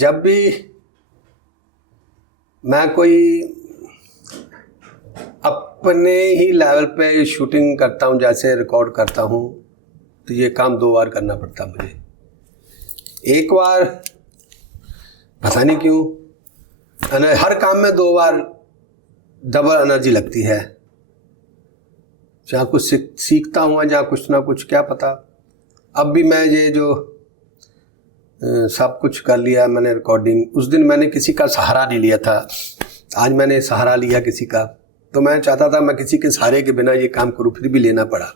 जब भी मैं कोई अपने ही लेवल पे शूटिंग करता हूँ, जैसे रिकॉर्ड करता हूँ, तो ये काम 2 बार करना पड़ता मुझे। एक बार पता नहीं क्यों हर काम में 2 बार डबल एनर्जी लगती है। जहाँ कुछ सीखता हूँ, जहाँ कुछ ना कुछ, क्या पता। अब भी मैं ये जो सब कुछ कर लिया मैंने रिकॉर्डिंग, उस दिन मैंने किसी का सहारा नहीं लिया था, आज मैंने सहारा लिया किसी का। तो मैं चाहता था मैं किसी के सहारे के बिना ये काम करूँ, फिर भी लेना पड़ा।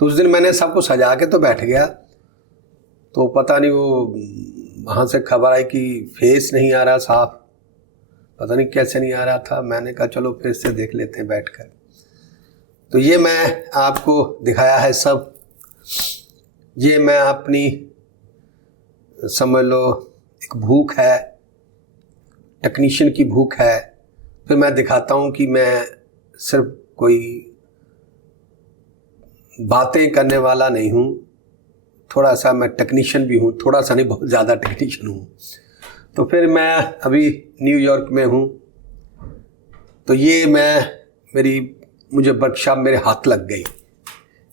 तो उस दिन मैंने सबको सजा के तो बैठ गया, तो पता नहीं वो वहाँ से खबर आई कि फेस नहीं आ रहा साफ, पता नहीं कैसे नहीं आ रहा था। मैंने कहा चलो फिर से देख लेते हैं बैठकर। तो ये मैं आपको दिखाया है सब, ये मैं अपनी समझ लो एक भूख है, टेक्नीशियन की भूख है। फिर मैं दिखाता हूँ कि मैं सिर्फ कोई बातें करने वाला नहीं हूँ, थोड़ा सा मैं टेक्नीशियन भी हूँ, थोड़ा सा नहीं बहुत ज़्यादा टेक्नीशियन हूँ। तो फिर मैं अभी न्यूयॉर्क में हूँ, तो ये मुझे वर्कशॉप मेरे हाथ लग गई।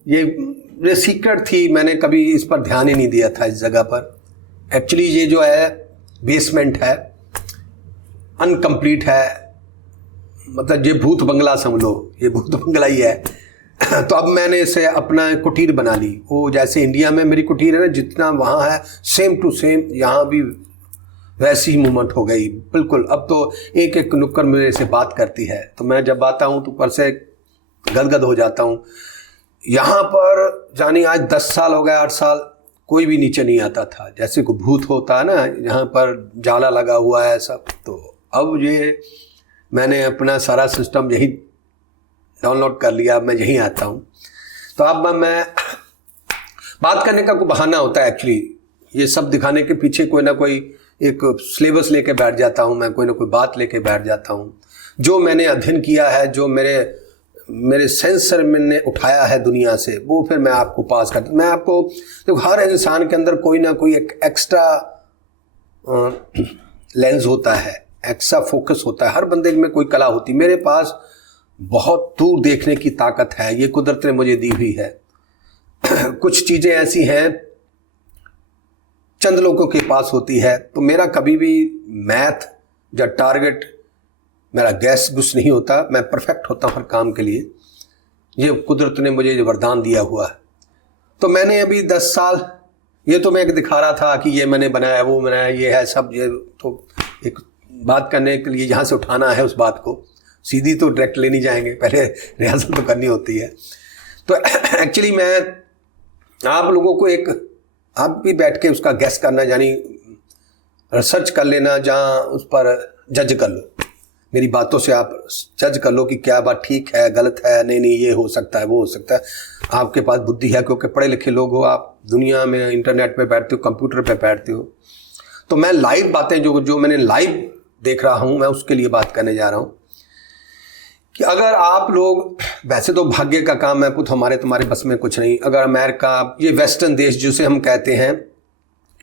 ये सीक्रेट थी, मैंने कभी इस पर ध्यान ही नहीं दिया था इस जगह पर। एक्चुअली ये जो है बेसमेंट है, अनकम्प्लीट है, मतलब ये भूत बंगला समझ लो, ये भूत बंगला ही है। तो अब मैंने इसे अपना कुटीर बना ली। वो जैसे इंडिया में मेरी कुटीर है ना, जितना वहाँ है सेम टू सेम यहाँ भी वैसी ही मूवमेंट हो गई बिल्कुल। अब तो एक एक नुक्कड़ मेरे से बात करती है, तो मैं जब आता हूँ तो ऊपर से गदगद हो जाता हूँ। यहाँ पर जानी आज 10 साल हो गए, 8 साल, कोई भी नीचे नहीं आता था, जैसे कोई भूत होता है ना, यहाँ पर जाला लगा हुआ है सब। तो अब ये मैंने अपना सारा सिस्टम यही डाउनलोड कर लिया, मैं यहीं आता हूँ। तो अब मैं बात करने का कोई बहाना होता है एक्चुअली, ये सब दिखाने के पीछे कोई ना कोई एक सिलेबस लेके बैठ जाता हूँ मैं, कोई ना कोई बात लेके बैठ जाता हूँ। जो मैंने अध्ययन किया है, जो मेरे सेंसर मैंने उठाया है दुनिया से, वो फिर मैं आपको पास करता हूँ। मैं आपको देखो, हर इंसान के अंदर कोई ना कोई एक एक्स्ट्रा लेंस होता है, एक्स्ट्रा फोकस होता है, हर बंदे में कोई कला होती है। मेरे पास बहुत दूर देखने की ताकत है, ये कुदरत ने मुझे दी हुई है। कुछ चीज़ें ऐसी हैं चंद लोगों के पास होती है। तो मेरा कभी भी मैथ या टारगेट मेरा गैस गुस नहीं होता, मैं परफेक्ट होता हूँ हर काम के लिए। ये कुदरत ने मुझे वरदान दिया हुआ है। तो मैंने अभी 10 साल, ये तो मैं एक दिखा रहा था कि ये मैंने बनाया, वो बनाया, ये है सब। ये तो एक बात करने के लिए यहाँ से उठाना है उस बात को, सीधी तो डायरेक्ट ले नहीं जाएंगे, पहले रिहर्सल तो करनी होती है। तो एक्चुअली मैं आप लोगों को आप भी बैठ के उसका गैस करना, यानी रिसर्च कर लेना, जहाँ उस पर जज कर लो, मेरी बातों से आप जज कर लो कि क्या बात ठीक है, गलत है, नहीं ये हो सकता है, वो हो सकता है। आपके पास बुद्धि है, क्योंकि पढ़े लिखे लोग हो आप, दुनिया में इंटरनेट पे बैठते हो, कंप्यूटर पे बैठते हो। तो मैं लाइव बातें जो मैंने लाइव देख रहा हूँ, मैं उसके लिए बात करने जा रहा हूँ कि अगर आप लोग, वैसे तो भाग्य का काम है, कुछ तुम्हारे बस में कुछ नहीं। अगर अमेरिका, ये वेस्टर्न देश जिसे हम कहते हैं,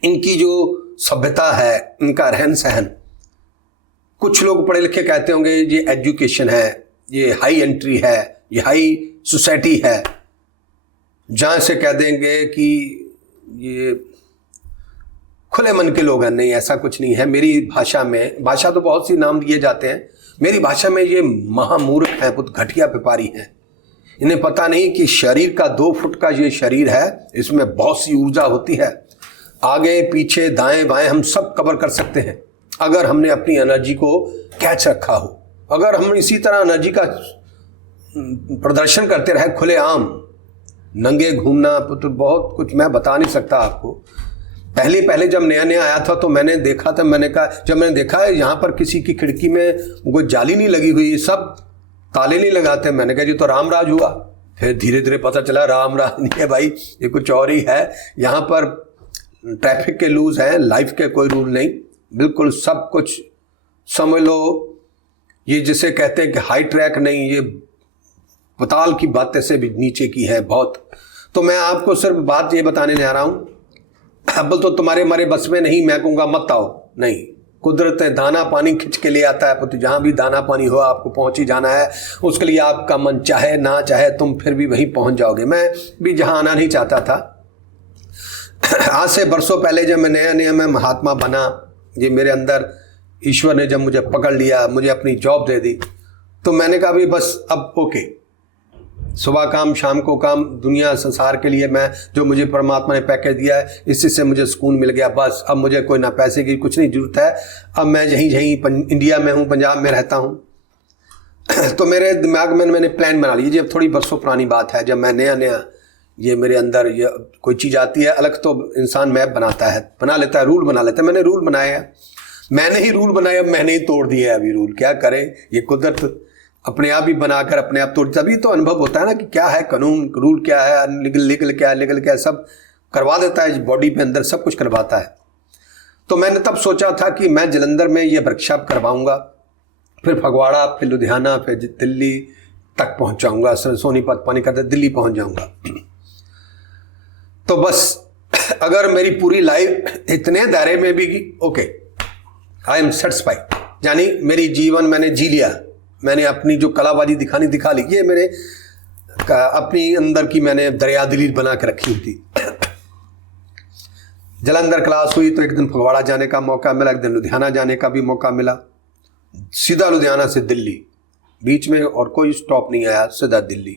इनकी जो सभ्यता है, इनका रहन सहन, कुछ लोग पढ़े लिखे कहते होंगे ये एजुकेशन है, ये हाई एंट्री है, ये हाई सोसाइटी है, जहाँ से कह देंगे कि ये खुले मन के लोग हैं। नहीं, ऐसा कुछ नहीं है। मेरी भाषा में, भाषा तो बहुत सी नाम दिए जाते हैं, मेरी भाषा में ये महामूर्ख है, बहुत घटिया व्यापारी हैं। इन्हें पता नहीं कि शरीर का 2 फुट का ये शरीर है, इसमें बहुत सी ऊर्जा होती है, आगे पीछे दाएं बाएं हम सब कवर कर सकते हैं अगर हमने अपनी एनर्जी को कैच रखा हो। अगर हम इसी तरह एनर्जी का प्रदर्शन करते रहे खुलेआम, नंगे घूमना, तो बहुत कुछ मैं बता नहीं सकता आपको। पहले जब नया आया था तो मैंने देखा था, जब मैंने देखा यहाँ पर किसी की खिड़की में कोई जाली नहीं लगी हुई, सब ताले नहीं लगाते, मैंने कहा जी तो राम राज हुआ। फिर धीरे धीरे पता चला राम राज नहीं है भाई, ये कुछ और ही है। यहाँ पर ट्रैफिक के रूल्स हैं, लाइफ के कोई रूल नहीं, बिल्कुल सब कुछ समझ लो। ये जिसे कहते हैं कि हाई ट्रैक नहीं, ये पताल की बातें से भी नीचे की है बहुत। तो मैं आपको सिर्फ बात ये बताने जा रहा हूँ, अब तो तुम्हारे बस में नहीं, मैं कहूँगा मत आओ। नहीं, कुदरत दाना पानी खिंच के ले आता है पुत्र। जहाँ भी दाना पानी हो आपको पहुँच ही जाना है, उसके लिए आपका मन चाहे ना चाहे तुम फिर भी वहीं पहुँच जाओगे। मैं भी जहाँ आना नहीं चाहता था, आज से बरसों पहले जब मैं नया नया मैं महात्मा बना, ये मेरे अंदर ईश्वर ने जब मुझे पकड़ लिया, मुझे अपनी जॉब दे दी, तो मैंने कहा भी बस अब ओके, सुबह काम शाम को काम, दुनिया संसार के लिए मैं जो मुझे परमात्मा ने पैकेज दिया है इसी से मुझे सुकून मिल गया। बस अब मुझे कोई ना पैसे की कुछ नहीं जरूरत है। अब मैं यहीं इंडिया में हूँ, पंजाब में रहता हूँ। तो मेरे दिमाग में मैंने प्लान बना लिया। जब थोड़ी बरसों पुरानी बात है, जब मैं नया नया ये मेरे अंदर ये कोई चीज़ आती है अलग, तो इंसान मैप बनाता है, बना लेता है, रूल बना लेता है। मैंने रूल बनाया, मैंने ही रूल बनाए, अब मैंने ही तोड़ दिए। अभी रूल क्या करें, ये कुदरत अपने आप ही बनाकर अपने आप तोड़। तभी तो अनुभव होता है ना कि क्या है कानून, रूल क्या है, लीगल क्या है, लीगल क्या है, सब करवा देता है बॉडी पे अंदर, सब कुछ करवाता है। तो मैंने तब सोचा था कि मैं जलंधर में ये वर्कशॉप करवाऊंगा, फिर फगवाड़ा, फिर लुधियाना, फिर दिल्ली तक पहुंचाऊंगा, सोनीपत पानीपत दिल्ली पहुंच जाऊंगा। तो बस अगर मेरी पूरी लाइफ इतने दायरे में भी ओके, आई एम सेटिस्फाइड, यानी मेरी जीवन मैंने जी लिया, मैंने अपनी जो कलाबाजी दिखानी दिखा ली। ये मेरे अपनी अंदर की मैंने दरिया दिली बना के रखी थी। जलंधर क्लास हुई तो एक दिन फगवाड़ा जाने का मौका मिला, एक दिन लुधियाना जाने का भी मौका मिला, सीधा लुधियाना से दिल्ली, बीच में और कोई स्टॉप नहीं आया, सीधा दिल्ली।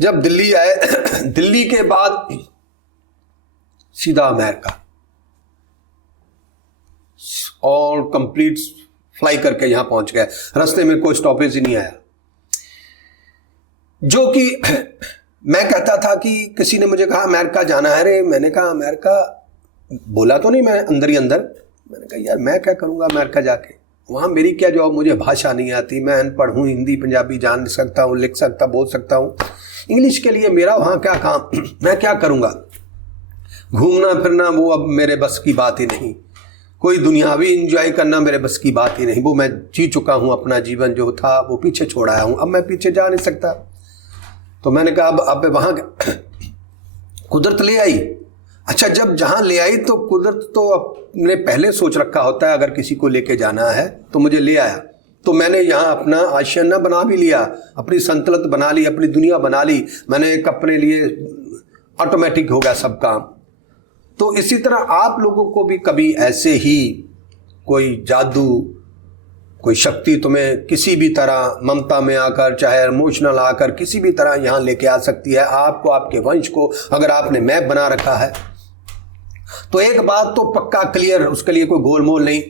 जब दिल्ली आए, दिल्ली के बाद सीधा अमेरिका, और कंप्लीट फ्लाई करके यहां पहुंच गए। रास्ते में कोई स्टॉपेज ही नहीं आया। जो कि मैं कहता था कि किसी ने मुझे कहा अमेरिका जाना है रे, मैंने कहा अमेरिका, बोला तो नहीं मैं अंदर ही अंदर, मैंने कहा यार मैं क्या करूंगा अमेरिका जाके, वहां मेरी क्या जॉब, मुझे भाषा नहीं आती, मैं अनपढ़ हूँ, हिंदी पंजाबी जान सकता हूँ, लिख सकता, बोल सकता हूँ, इंग्लिश के लिए मेरा वहां क्या काम, मैं क्या करूंगा, घूमना फिरना वो अब मेरे बस की बात ही नहीं, कोई दुनियावी एंजॉय करना मेरे बस की बात ही नहीं, वो मैं जी चुका हूँ, अपना जीवन जो था वो पीछे छोड़ आया हूँ, अब मैं पीछे जा नहीं सकता। तो मैंने कहा अब वहाँ कुदरत ले आई। अच्छा, जब जहाँ ले आई तो कुदरत तो अपने पहले सोच रखा होता है, अगर किसी को लेके जाना है तो मुझे ले आया। तो मैंने यहाँ अपना आशियाना बना भी लिया, अपनी संतुलन बना ली, अपनी दुनिया बना ली, मैंने एक अपने लिए ऑटोमेटिक हो गया सब काम। तो इसी तरह आप लोगों को भी कभी ऐसे ही कोई जादू, कोई शक्ति तुम्हें किसी भी तरह ममता में आकर, चाहे इमोशनल आकर, किसी भी तरह यहाँ लेके आ सकती है आपको, आपके वंश को, अगर आपने मैप बना रखा है। तो एक बात तो पक्का क्लियर, उसके लिए कोई गोलमोल नहीं,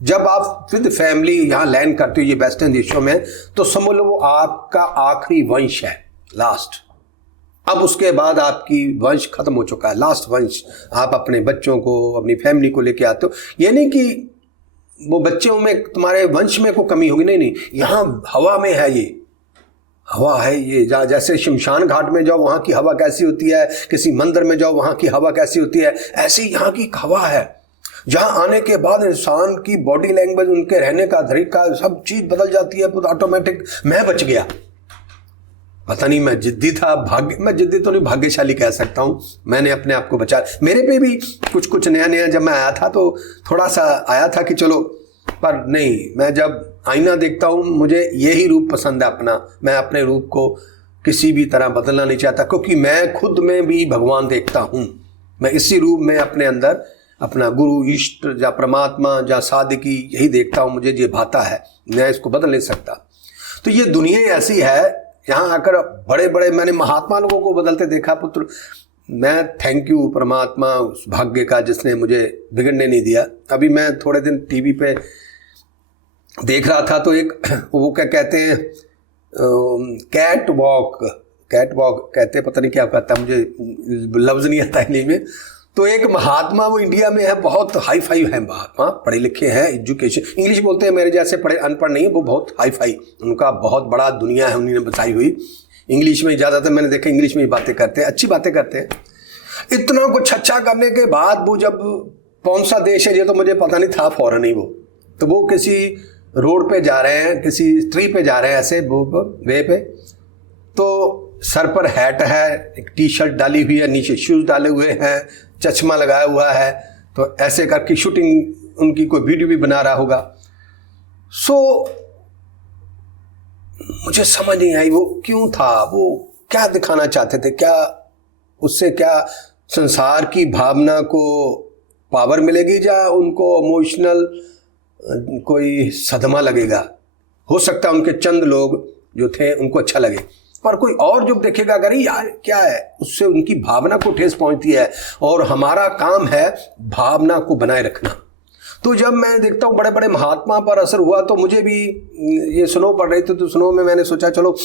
जब आप विद फैमिली यहाँ लैंड करते हो ये वेस्टर्न देशों में, तो समझ लो वो आपका आखिरी वंश है, लास्ट। अब उसके बाद आपकी वंश खत्म हो चुका है, लास्ट वंश। आप अपने बच्चों को, अपनी फैमिली को लेके आते हो। ये नहीं कि वो बच्चों में, तुम्हारे वंश में कोई कमी होगी, नहीं, यहाँ हवा में है, ये हवा है ये। जैसे शमशान घाट में जाओ वहाँ की हवा कैसी होती है, किसी मंदिर में जाओ वहाँ की हवा कैसी होती है, ऐसी यहाँ की हवा है। जहाँ आने के बाद इंसान की बॉडी लैंग्वेज, उनके रहने का तरीका, सब चीज़ बदल जाती है ऑटोमेटिक। मैं बच गया, पता नहीं मैं जिद्दी था, मैं जिद्दी तो नहीं, भाग्यशाली कह सकता हूँ, मैंने अपने आप को बचा। मेरे पे भी कुछ नया नया जब मैं आया था तो थोड़ा सा आया था कि चलो, पर नहीं, मैं जब आईना देखता हूँ मुझे यही रूप पसंद है अपना। मैं अपने रूप को किसी भी तरह बदलना नहीं चाहता, क्योंकि मैं खुद में भी भगवान देखता हूँ। मैं इसी रूप में अपने अंदर अपना गुरु, इष्ट या परमात्मा या साधकी यही देखता हूँ, मुझे ये भाता है, मैं इसको बदल नहीं सकता। तो ये दुनिया ऐसी है, यहाँ आकर बड़े बड़े मैंने महात्मा लोगों को बदलते देखा पुत्र। मैं थैंक यू परमात्मा उस भाग्य का जिसने मुझे बिगड़ने नहीं दिया। अभी मैं थोड़े दिन टीवी पे देख रहा था तो एक वो क्या कहते हैं, कैट वॉक कहते हैं, पता नहीं क्या कहता, मुझे लफ्ज़ नहीं आता इंग्लिश में। तो एक महात्मा वो इंडिया में है, बहुत हाई फाई है महात्मा, पढ़े लिखे हैं, एजुकेशन, इंग्लिश बोलते हैं, मेरे जैसे पढ़े अनपढ़ नहीं है, वो बहुत हाई फाई, उनका बहुत बड़ा दुनिया है उन्होंने बताई हुई। इंग्लिश में ज़्यादातर मैंने देखा इंग्लिश में ही बातें करते हैं, अच्छी बातें करते हैं। इतना कुछ अच्छा करने के बाद वो जब कौन सा देश है ये तो मुझे पता नहीं था, फॉरेन ही वो, तो वो किसी रोड पे जा रहे हैं, किसी स्ट्रीट पे जा रहे हैं, ऐसे वे पे, तो सर पर हैट है, एक टी शर्ट डाली हुई है, नीचे शूज़ डाले हुए हैं, चश्मा लगाया हुआ है, तो ऐसे करके शूटिंग उनकी कोई वीडियो भी बना रहा होगा। सो मुझे समझ नहीं आई वो क्यों था, वो क्या दिखाना चाहते थे, क्या उससे क्या संसार की भावना को पावर मिलेगी या उनको इमोशनल कोई सदमा लगेगा। हो सकता है उनके चंद लोग जो थे उनको अच्छा लगे, पर कोई और जो देखेगा अगर यार क्या है, उससे उनकी भावना को ठेस पहुंचती है। और हमारा काम है भावना को बनाए रखना। तो जब मैं देखता हूँ बड़े बड़े महात्मा पर असर हुआ, तो मुझे भी ये स्नो पड़ रही थी, तो स्नो में मैंने सोचा चलो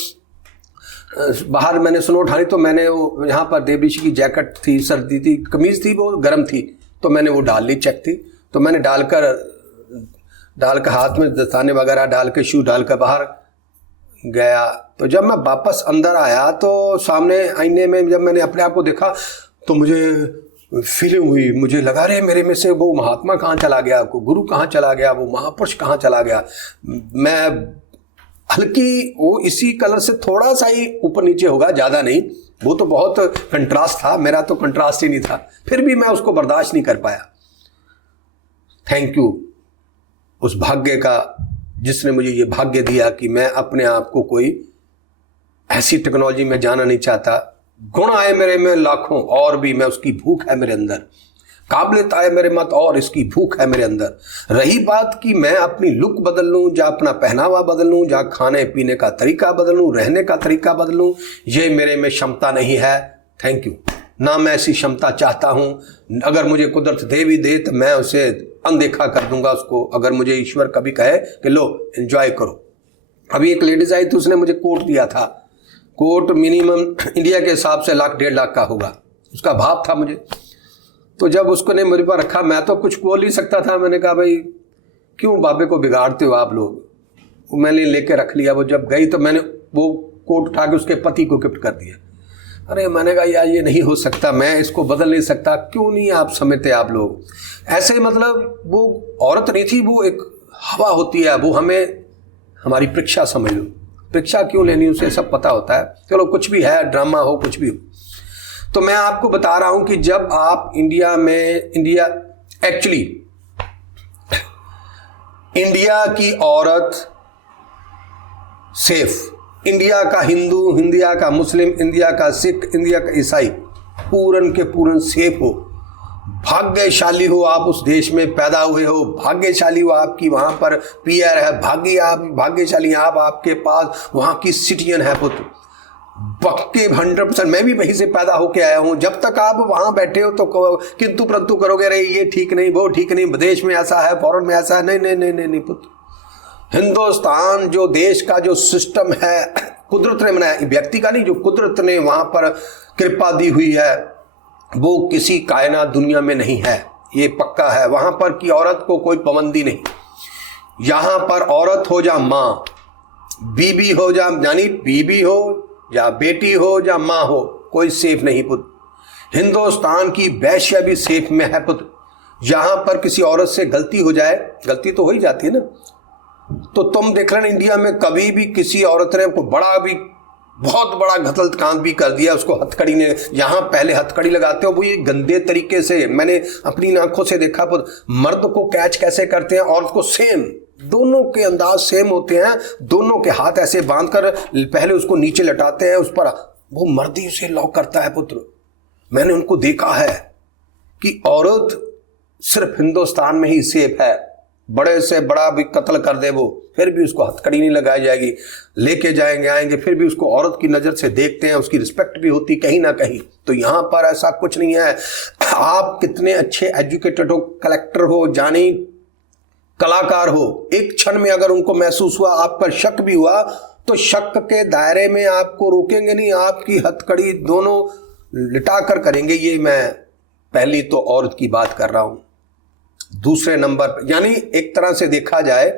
बाहर मैंने स्नो उठाई, तो मैंने वो यहाँ पर देव ऋषि की जैकेट थी, सर्दी थी, कमीज थी, वो गर्म थी, तो मैंने वो डाल ली, चेक थी, तो मैंने डालकर हाथ में दस्ताने वगैरह डाल के शू डालकर बाहर गया। तो जब मैं वापस अंदर आया तो सामने आईने में जब मैंने अपने आप को देखा तो मुझे फीलिंग हुई, मुझे लगा रहे मेरे में से वो महात्मा कहाँ चला गया, वो गुरु कहाँ चला गया, वो महापुरुष कहाँ चला गया। मैं हल्की वो इसी कलर से थोड़ा सा ही ऊपर नीचे होगा, ज़्यादा नहीं, वो तो बहुत कंट्रास्ट था, मेरा तो कंट्रास्ट ही नहीं था, फिर भी मैं उसको बर्दाश्त नहीं कर पाया। थैंक यू उस भाग्य का जिसने मुझे ये भाग्य दिया कि मैं अपने आप को कोई ऐसी टेक्नोलॉजी में जाना नहीं चाहता। गुण आए मेरे में लाखों और भी मैं उसकी भूख है मेरे अंदर, काबिलियत आए मेरे मत और इसकी भूख है मेरे अंदर। रही बात कि मैं अपनी लुक बदल लूँ या अपना पहनावा बदल लूँ या खाने पीने का तरीका बदल लूँ, रहने का तरीका बदल लूँ, ये मेरे में क्षमता नहीं है। थैंक यू, ना मैं ऐसी क्षमता चाहता हूँ। अगर मुझे कुदरत दे भी दे तो मैं उसे अनदेखा कर दूंगा उसको। अगर मुझे ईश्वर कभी कहे कि लो एंजॉय करो। अभी एक लेडीज आई थी, उसने मुझे कोट दिया था, कोट मिनिमम इंडिया के हिसाब से 1 लाख 1.5 लाख का होगा, उसका भाव था मुझे। तो जब उसको ने मेरे पर रखा, मैं तो कुछ बोल नहीं सकता था, मैंने कहा भाई क्यों बाबे को बिगाड़ते हो आप लोग। वो मैंने लेके रख लिया। वो जब गई तो मैंने वो कोट उठा के उसके पति को गिफ्ट कर दिया। अरे मैंने कहा यार ये नहीं हो सकता, मैं इसको बदल नहीं सकता। क्यों नहीं आप समझते आप लोग ऐसे, मतलब वो औरत नहीं थी, वो एक हवा होती है, वो हमें हमारी परीक्षा समझ लो। परीक्षा क्यों लेनी, उसे सब पता होता है। चलो कुछ भी है, ड्रामा हो कुछ भी हो। तो मैं आपको बता रहा हूं कि जब आप इंडिया एक्चुअली इंडिया की औरत सेफ, इंडिया का हिंदू, इंडिया का मुस्लिम, इंडिया का सिख, इंडिया का ईसाई पूरन के पूरन सेफ हो। भाग्यशाली हो आप उस देश में पैदा हुए हो, भाग्यशाली हो आपकी वहां पर पीआर है, भाग्यशाली आप आपके पास वहां की सिटीजन है पुत्र। पक्के 100%। मैं भी वहीं से पैदा होके आया हूं। जब तक आप वहां बैठे हो तो किंतु परंतु करोगे, अरे ये ठीक नहीं, वो ठीक नहीं, विदेश में ऐसा है, फॉरेन में ऐसा है। नहीं नहीं नहीं नहीं, नहीं पुत्र, हिंदुस्तान जो देश का जो सिस्टम है कुदरत ने बनाया, व्यक्ति का नहीं, जो कुदरत ने वहां पर कृपा दी हुई है, वो किसी कायनात दुनिया में नहीं है। ये पक्का है। वहां पर की औरत को कोई पाबंदी नहीं। यहां पर औरत हो या मां, बीबी हो यानी बीबी हो या बेटी हो या मां हो, कोई सेफ नहीं पुत्र। हिंदुस्तान की वैश्य भी सेफ में है पुत्र। यहां पर किसी औरत से गलती हो जाए, गलती तो हो ही जाती है ना, तो तुम देख रहे इंडिया में कभी भी किसी औरत ने को बड़ा भी बहुत बड़ा गलत काम भी कर दिया, उसको हथकड़ी ने, यहाँ पहले हथकड़ी लगाते हो वो ये गंदे तरीके से, मैंने अपनी आंखों से देखा। पर मर्द को कैच कैसे करते हैं, औरत को सेम, दोनों के अंदाज सेम होते हैं। दोनों के हाथ ऐसे बांधकर पहले उसको नीचे लटाते हैं, उस पर वो मर्द ही उसे लॉक करता है पुत्र। मैंने उनको देखा है कि औरत सिर्फ हिंदुस्तान में ही सेफ है। बड़े से बड़ा भी कत्ल कर दे वो, फिर भी उसको हथकड़ी नहीं लगाई जाएगी। लेके जाएंगे आएंगे फिर भी उसको औरत की नज़र से देखते हैं, उसकी रिस्पेक्ट भी होती कहीं ना कहीं। तो यहाँ पर ऐसा कुछ नहीं है। आप कितने अच्छे एजुकेटेड हो, कलेक्टर हो, जानी कलाकार हो, एक क्षण में अगर उनको महसूस हुआ, आप पर शक भी हुआ, तो शक के दायरे में आपको रोकेंगे नहीं, आपकी हथकड़ी दोनों लिटा कर करेंगे। ये मैं पहली तो औरत की बात कर रहा हूं। दूसरे नंबर पर, यानी एक तरह से देखा जाए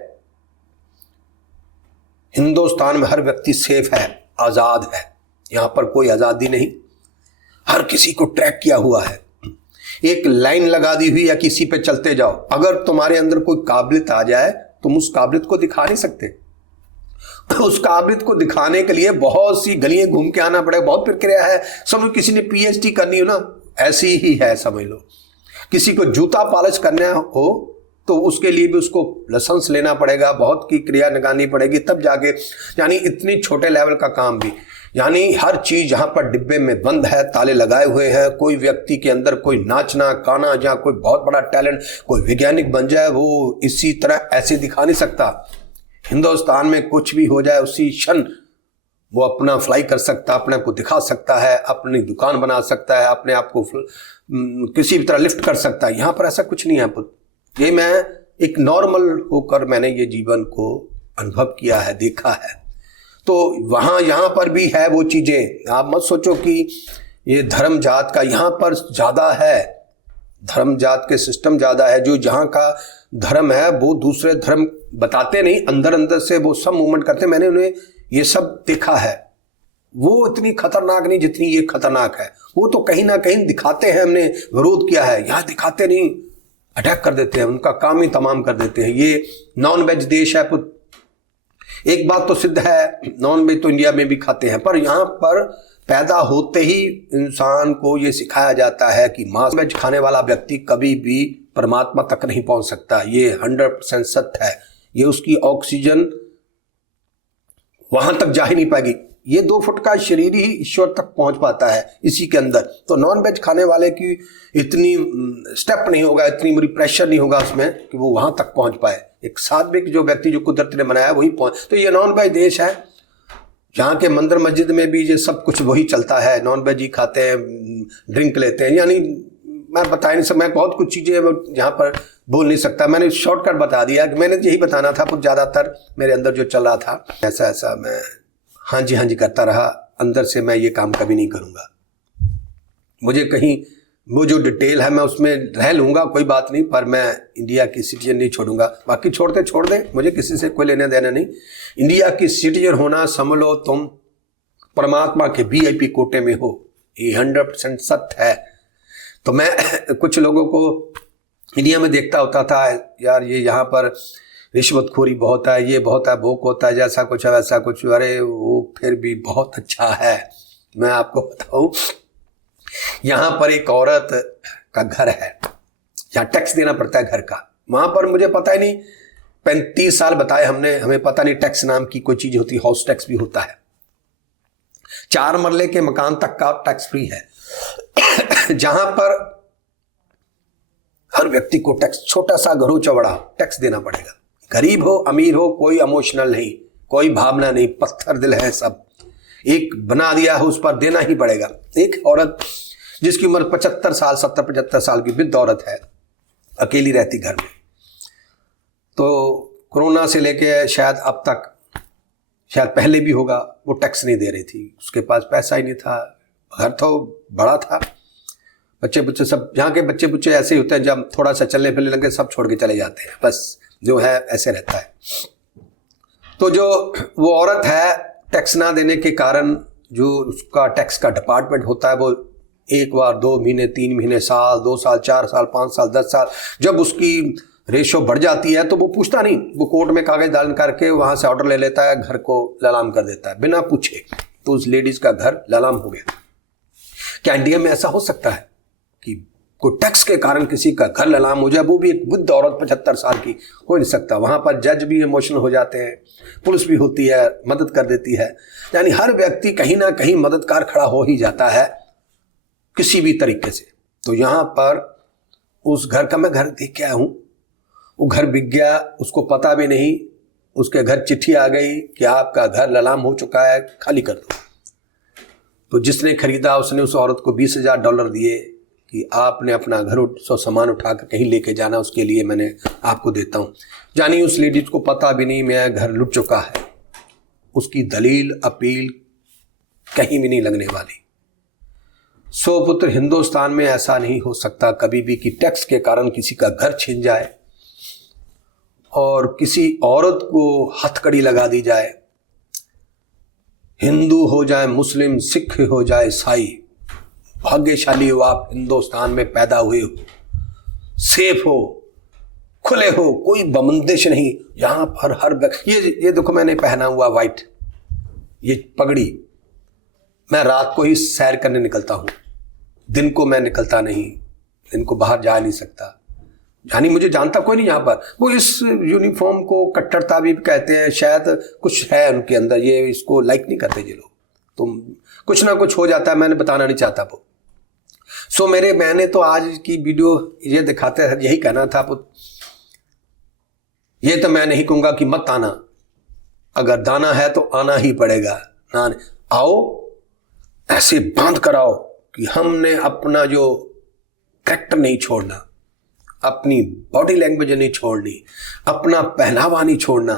हिंदुस्तान में हर व्यक्ति सेफ है, आजाद है। यहां पर कोई आजादी नहीं, हर किसी को ट्रैक किया हुआ है, एक लाइन लगा दी हुई है, किसी पे चलते जाओ। अगर तुम्हारे अंदर कोई काबिलियत आ जाए, तुम उस काबिलियत को दिखा नहीं सकते। उस काबिलियत को दिखाने के लिए बहुत सी गलियां घूम के आना पड़ेगा, बहुत प्रक्रिया है। समझो किसी ने पीएचडी करनी हो ना, ऐसी ही है समझ लो। किसी को जूता पॉलिश करना हो तो उसके लिए भी उसको लाइसेंस लेना पड़ेगा, बहुत की क्रिया निकालनी पड़ेगी, तब जाके, यानी इतनी छोटे लेवल का काम भी, यानी हर चीज यहाँ पर डिब्बे में बंद है, ताले लगाए हुए हैं। कोई व्यक्ति के अंदर कोई नाचना गाना या कोई बहुत बड़ा टैलेंट, कोई वैज्ञानिक बन जाए, वो इसी तरह ऐसे दिखा नहीं सकता। हिंदुस्तान में कुछ भी हो जाए उसी क्षण वो अपना फ्लाई कर सकता, अपने आप को दिखा सकता है, अपनी दुकान बना सकता है, अपने आप को किसी भी तरह लिफ्ट कर सकता है। यहाँ पर ऐसा कुछ नहीं है। ये मैं एक नॉर्मल होकर मैंने ये जीवन को अनुभव किया है, देखा है। तो वहाँ यहाँ पर भी है वो चीज़ें। आप मत सोचो कि ये धर्म जात का यहाँ पर ज़्यादा है, धर्म जात के सिस्टम ज़्यादा है। जो जहाँ का धर्म है वो दूसरे धर्म बताते नहीं, अंदर अंदर से वो सब मूवमेंट करते। मैंने उन्हें ये सब देखा है। वो इतनी खतरनाक नहीं जितनी ये खतरनाक है। वो तो कहीं ना कहीं दिखाते हैं, हमने विरोध किया है, यहाँ दिखाते नहीं, अटैक कर देते हैं, उनका काम ही तमाम कर देते हैं। ये नॉन वेज देश है। एक बात तो सिद्ध है, नॉन वेज तो इंडिया में भी खाते हैं, पर यहाँ पर पैदा होते ही इंसान को ये सिखाया जाता है कि मांस वेज खाने वाला व्यक्ति कभी भी परमात्मा तक नहीं पहुंच सकता। ये 100% सत्य है। ये उसकी ऑक्सीजन वहां तक जा ही नहीं पाएगी। ये 2 फुट का शरीर ही ईश्वर तक पहुंच पाता है इसी के अंदर। तो नॉन वेज खाने वाले की इतनी स्टेप नहीं होगा, इतनी बड़ी प्रेशर नहीं होगा उसमें कि वो वहां तक पहुंच पाए। एक सात्विक जो व्यक्ति जो कुदरत ने बनाया वही पहुंच। तो ये नॉन वेज देश है, जहाँ के मंदिर मस्जिद में भी ये सब कुछ वही चलता है, नॉन वेज ही खाते हैं, ड्रिंक लेते हैं। यानी मैं बता नहीं सकता, मैं बहुत कुछ चीज़ें यहाँ पर बोल नहीं सकता। मैंने शॉर्टकट बता दिया कि मैंने यही बताना था। कुछ ज़्यादातर मेरे अंदर जो चल रहा था ऐसा मैं हाँ जी करता रहा। अंदर से मैं ये काम कभी नहीं करूँगा। मुझे कहीं वो जो डिटेल है मैं उसमें रह लूँगा, कोई बात नहीं, पर मैं इंडिया की सिटीजन नहीं छोड़ूंगा। बाकी छोड़ दे, मुझे किसी से कोई लेना देना नहीं। इंडिया की सिटीजन होना समझ लो तुम परमात्मा के VIP कोटे में हो, ये 100% सत्य है। तो मैं कुछ लोगों को इंडिया में देखता होता था, यार ये यहाँ पर रिश्वतखोरी बहुत है, ये बहुत है, भोग होता है, जैसा कुछ है वैसा कुछ। अरे वो फिर भी बहुत अच्छा है। मैं आपको बताऊँ, यहाँ पर एक औरत का घर है, यहाँ टैक्स देना पड़ता है घर का। वहाँ पर मुझे पता ही नहीं, 35 साल बताए हमने, हमें पता नहीं टैक्स नाम की कोई चीज़ होती, हाउस टैक्स भी होता है। 4 मरले के मकान तक का टैक्स फ्री है, जहां पर हर व्यक्ति को टैक्स, छोटा सा घर हो चौड़ा, टैक्स देना पड़ेगा। गरीब हो अमीर हो, कोई इमोशनल नहीं, कोई भावना नहीं, पत्थर दिल है सब। एक बना दिया है, उस पर देना ही पड़ेगा। एक औरत जिसकी उम्र 75 साल, 70-75 साल की वृद्ध औरत है, अकेली रहती घर में। तो कोरोना से लेके शायद अब तक, शायद पहले भी होगा, वो टैक्स नहीं दे रही थी। उसके पास पैसा ही नहीं था, घर तो बड़ा था, बच्चे बुच्चे सब, यहाँ के बच्चे बुच्चे ऐसे ही होते हैं, जब थोड़ा सा चलने फिरने लगे सब छोड़ के चले जाते हैं, बस जो है ऐसे रहता है। तो जो वो औरत है, टैक्स ना देने के कारण जो उसका टैक्स का डिपार्टमेंट होता है, वो 1 बार 2 महीने 3 महीने, साल 2 साल 4 साल 5 साल 10 साल, जब उसकी रेशो बढ़ जाती है तो वो पूछता नहीं, वो कोर्ट में कागज दान करके वहाँ से ऑर्डर ले लेता है, घर को ललाम कर देता है बिना पूछे। तो उस लेडीज का घर ललाम हो गया। क्या इंडिया में ऐसा हो सकता है कि कोई टैक्स के कारण किसी का घर ललाम हो जाए, वो भी एक वृद्ध औरत 75 साल की? हो नहीं सकता। वहाँ पर जज भी इमोशनल हो जाते हैं, पुलिस भी होती है, मदद कर देती है। यानी हर व्यक्ति कहीं ना कहीं मददगार खड़ा हो ही जाता है किसी भी तरीके से। तो यहाँ पर उस घर का, मैं घर देख के आया हूँ, वो घर बिक गया, उसको पता भी नहीं। उसके घर चिट्ठी आ गई कि आपका घर ललाम हो चुका है, खाली कर दो। तो जिसने खरीदा उसने उस औरत को $20,000 दिए कि आपने अपना घर सो सामान उठाकर कहीं लेके जाना, उसके लिए मैंने आपको देता हूँ। जानी उस लेडीज को पता भी नहीं मेरा घर लुट चुका है। उसकी दलील अपील कहीं भी नहीं लगने वाली। सो पुत्र, हिंदुस्तान में ऐसा नहीं हो सकता कभी भी कि टैक्स के कारण किसी का घर छीन जाए और किसी औरत को हथकड़ी लगा दी जाए। हिंदू हो जाए, मुस्लिम, सिख हो जाए, ईसाई, भाग्यशाली हो आप, हिंदुस्तान में पैदा हुए हो, सेफ हो, खुले हो, कोई बंदिश नहीं। यहाँ पर हर ये देखो मैंने पहना हुआ वाइट, ये पगड़ी, मैं रात को ही सैर करने निकलता हूँ, दिन को मैं निकलता नहीं, दिन को बाहर जा नहीं सकता। यानी मुझे जानता कोई नहीं यहाँ पर। वो इस यूनिफॉर्म को कट्टरता भी कहते हैं, शायद कुछ है उनके अंदर, ये इसको लाइक नहीं करते ये लोग। तुम कुछ ना कुछ हो जाता है, मैंने बताना नहीं चाहता वो। मैंने तो आज की वीडियो ये दिखाते हैं, यही कहना था पुत्र। ये तो मैं नहीं कहूंगा कि मत आना, अगर दाना है तो आना ही पड़ेगा। ना आओ, ऐसे बांध कराओ कि हमने अपना जो कैरेक्टर नहीं छोड़ना, अपनी बॉडी लैंग्वेज नहीं छोड़नी, अपना पहनावा नहीं छोड़ना,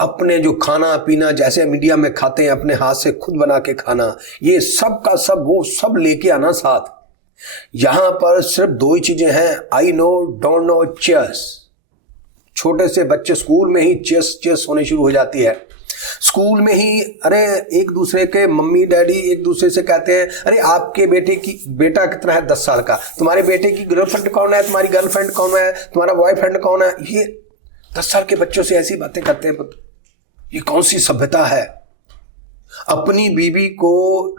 अपने जो खाना पीना जैसे मीडिया में खाते हैं अपने हाथ से खुद बना के खाना, ये सब का सब वो सब लेके आना साथ। यहां पर सिर्फ दो ही चीजें हैं, I know don't know chairs. छोटे से बच्चे स्कूल में ही चेयर्स होने शुरू हो जाती है। स्कूल में ही अरे एक दूसरे के मम्मी डैडी एक दूसरे से कहते हैं, अरे आपके बेटा कितना है 10 साल का, तुम्हारे बेटे की गर्लफ्रेंड कौन है, तुम्हारी गर्लफ्रेंड कौन है, तुम्हारा बॉयफ्रेंड कौन है। ये 10 साल के बच्चों से ऐसी बातें करते हैं। ये कौन सी सभ्यता है। अपनी बीवी को